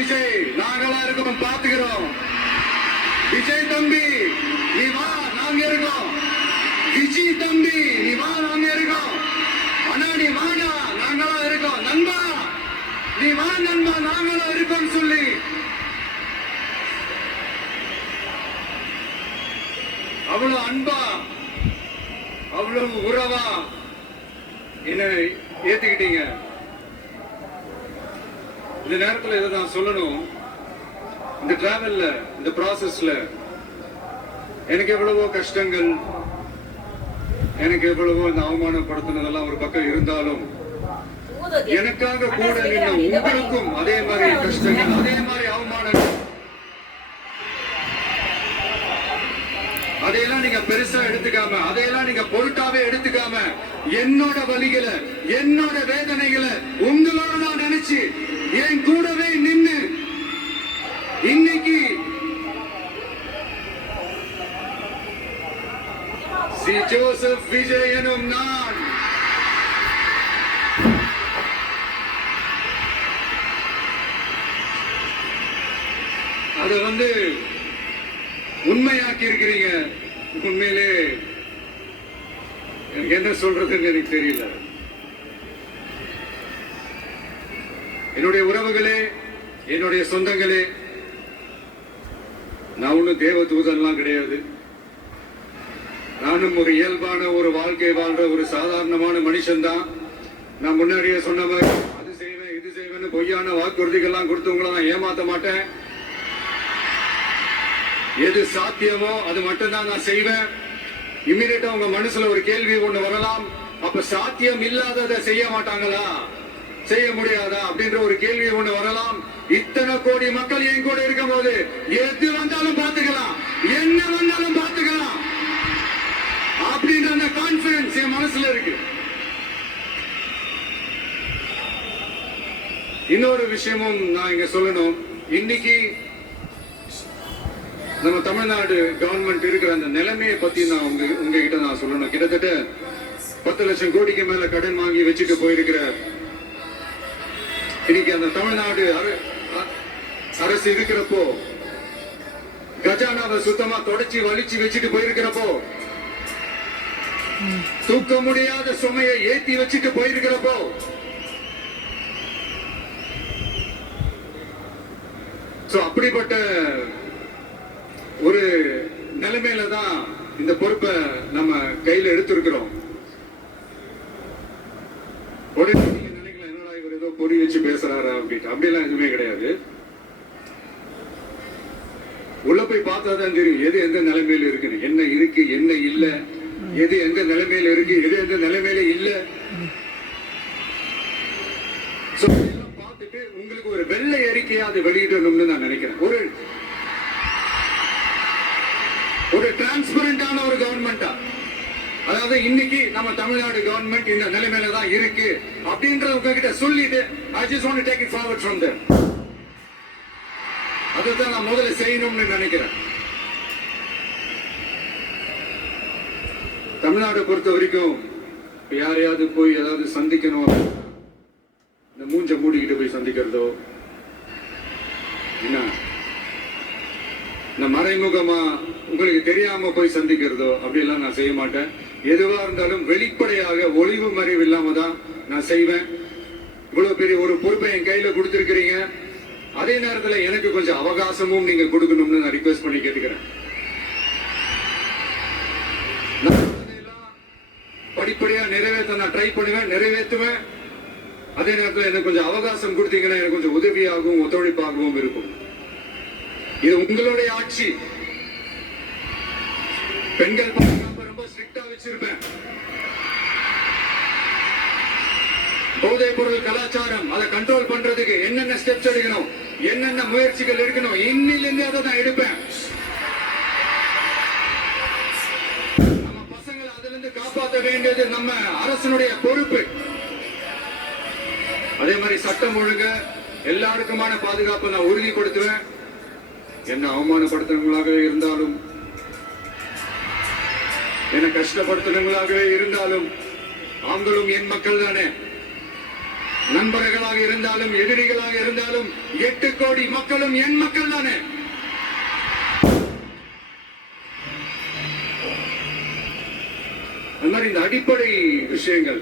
விஜய், நாங்களா இருக்கோம், பாத்துக்கிறோம். விஜய் தம்பி நீ வா, நாங்க இருக்கோம். விஜய் தம்பி நீ வா, நாங்க இருக்கோம். அண்ணா நீ வாடா, நாங்களா இருக்கோம். நண்பா நீ வா நண்பா, நாங்களா இருக்கோம் சொல்லி அவ்வளவு அன்பா அவ்வளவு உறவா என்ன ஏத்துக்கிட்டீங்க. இந்த நேரத்தில் இதை நான் சொல்லணும். இந்த டிராவல்ல, இந்த ப்ராசஸ்ல எனக்கு எவ்வளவோ கஷ்டங்கள், எனக்கு எவ்வளவோ இந்த அவமானப்படுத்தினதெல்லாம் ஒரு பக்கம் இருந்தாலும், எனக்காக கூட நின்ன உங்களுக்கும் அதே மாதிரி கஷ்டங்கள், அதே மாதிரி அவமானங்கள், அதையெல்லாம் நீங்க பெருசா எடுத்துக்காம, அதையெல்லாம் நீங்க பொருட்டாவே எடுத்துக்காம, என்னோட வலிகளை, என்னோட வேதனைகளை உங்களோட நான் நினைச்சு என் கூடவே நின்னு இன்னைக்கு சி ஜோசப் விஜய் எனும் நான் அதை உண்மையாக்கி இருக்கிறீங்க. உண்மையிலே என்ன சொல்றதுன்னு எனக்கு தெரியல. என்னுடைய உறவுகளே, என்னுடைய சொந்தங்களே, நான் ஒன்னும் தேவ தூதன்லாம் கிடையாது. நானும் ஒரு இயல்பான ஒரு வாழ்க்கை வாழ்ற ஒரு சாதாரணமான மனுஷன் தான். நான் முன்னாடியே சொன்ன மாதிரி அது செய்வேன் இது செய்வேன்னு பொய்யான வாக்குறுதிகள்லாம் கொடுத்தவங்கள நான் ஏமாத்த மாட்டேன். எது சாத்தியமோ அது மட்டும்தான் நான் செய்வேன். இம்மிடியட்டா உங்க மனசுல ஒரு கேள்வி ஒண்ணு வரலாம், அப்ப சாத்தியம் இல்லாததை செய்ய மாட்டாங்களா, செய்ய முடியாதா அப்படின்ற ஒரு கேள்வி ஒண்ணு வரலாம். இத்தனை கோடி மக்கள் என் கூட இருக்கும் போது எது வந்தாலும் பாத்துக்கலாம், என்ன வந்தாலும் பாத்துக்கலாம் அப்படின்ற அந்த கான்பிடன்ஸ் என் மனசுல இருக்கு. இன்னொரு விஷயமும் நான் இங்க சொல்லணும். இன்னைக்கு நம்ம தமிழ்நாடு கவர்மெண்ட் இருக்கிற அந்த நிலைமையை பத்தி நான் உங்ககிட்ட நான் சொல்லணும். கிட்டத்தட்ட 10 லட்சம் கோடிக்கு மேல கடன் வாங்கி வச்சுட்டு போயிருக்கிற இன்னைக்கு அந்த தமிழ்நாடு அரசு இருக்கிறப்போ, கஜானாவை சுத்தமா தொடச்சி வலிச்சு வச்சுட்டு போயிருக்கிறப்போ, தூக்க முடியாத சுமையை ஏத்தி வச்சுட்டு போயிருக்கிறப்போ, அப்படிப்பட்ட ஒரு நிலைமையில தான் இந்த பொறுப்பை நம்ம கையில எடுத்திருக்கிறோம். உடனே நீங்க நினைக்கலாம், என்னடா இவர் ஏதோ பொறி வச்சு பேசுறாரா அப்படின்ட்டு. அப்படியெல்லாம் எதுவுமே கிடையாது. உள்ள போய் பார்த்தாதான் தெரியும் எது எந்த நிலைமையில இருக்குன்னு, என்ன இருக்கு என்ன இல்ல, எது எந்த நிலைமையில இருக்கு எது எந்த நிலைமையில இல்ல. பார்த்துட்டு உங்களுக்கு ஒரு வெள்ளை அறிக்கையா அதை வெளியிடணும்னு நான் நினைக்கிறேன். ஒரு டிரான்ஸ்பரண்டான ஒரு கவர்மெண்டா, அதாவது இன்னைக்கு நம்ம தமிழ்நாடு கவர்மெண்ட் இந்த நிலைமையில தான் இருக்கு அப்படின்றத உங்ககிட்ட சொல்லிட்டு I just want to take it forward from there. அதுதான் நான் முதல்ல செய்யணும்னு நினைக்கிறேன். தமிழ்நாடு பொறுத்த வரைக்கும் யாரையாவது போய் ஏதாவது சந்திக்கணும், இந்த மூஞ்ச மூடிக்கிட்டு போய் சந்திக்கிறதோ, என்ன இந்த மறைமுகமா உங்களுக்கு தெரியாம போய் சந்திக்கிறதோ அப்படியெல்லாம் நான் செய்ய மாட்டேன். எதுவா இருந்தாலும் வெளிப்படையாக ஒளிவு மறைவு இல்லாம தான் நான் செய்வேன். இவ்வளவு பெரிய ஒரு பொறுப்பை என் கையில கொடுத்திருக்கிறீங்க. அதே நேரத்தில் எனக்கு கொஞ்சம் அவகாசமும் நீங்க கொடுக்கணும்னு நான் ரிக்வெஸ்ட் பண்ணி கேட்டுக்கிறேன். படிப்படியா நிறைவேற்ற நான் ட்ரை பண்ணுவேன், நிறைவேற்றுவேன். அதே நேரத்தில் எனக்கு கொஞ்சம் அவகாசம் கொடுத்தீங்கன்னா எனக்கு கொஞ்சம் உதவியாகவும் ஒத்துழைப்பாகவும் இருக்கும். இது உங்களுடைய ஆட்சி. பெண்கள் பாதுகாப்பு ரொம்ப ஸ்ட்ரிக்டா வச்சிருப்பேன். போதைப் பொருள் கலாச்சாரம் அதை கண்ட்ரோல் பண்றதுக்கு என்னென்ன ஸ்டெப்ஸ் எடுக்கணும், என்னென்ன முயற்சிகள் எடுக்கணும், இன்னிலிருந்து அதை நான் எடுப்பேன். நம்ம பசங்களை அதுல இருந்து காப்பாற்ற வேண்டியது நம்ம அரசனுடைய பொறுப்பு. அதே மாதிரி சட்டம் ஒழுங்கு எல்லாருக்குமான பாதுகாப்பை நான் உறுதிப்படுத்துவேன். என்ன அவமானப்படுத்துறவங்களாகவே இருந்தாலும், என்ன கஷ்டப்படுத்துறவங்களாகவே இருந்தாலும், அவங்களும் என் மக்கள் தானே. நண்பர்களாக இருந்தாலும் எதிரிகளாக இருந்தாலும் 8 கோடி மக்களும் என் மக்கள் தானே. அந்த மாதிரி இந்த அடிப்படை விஷயங்கள்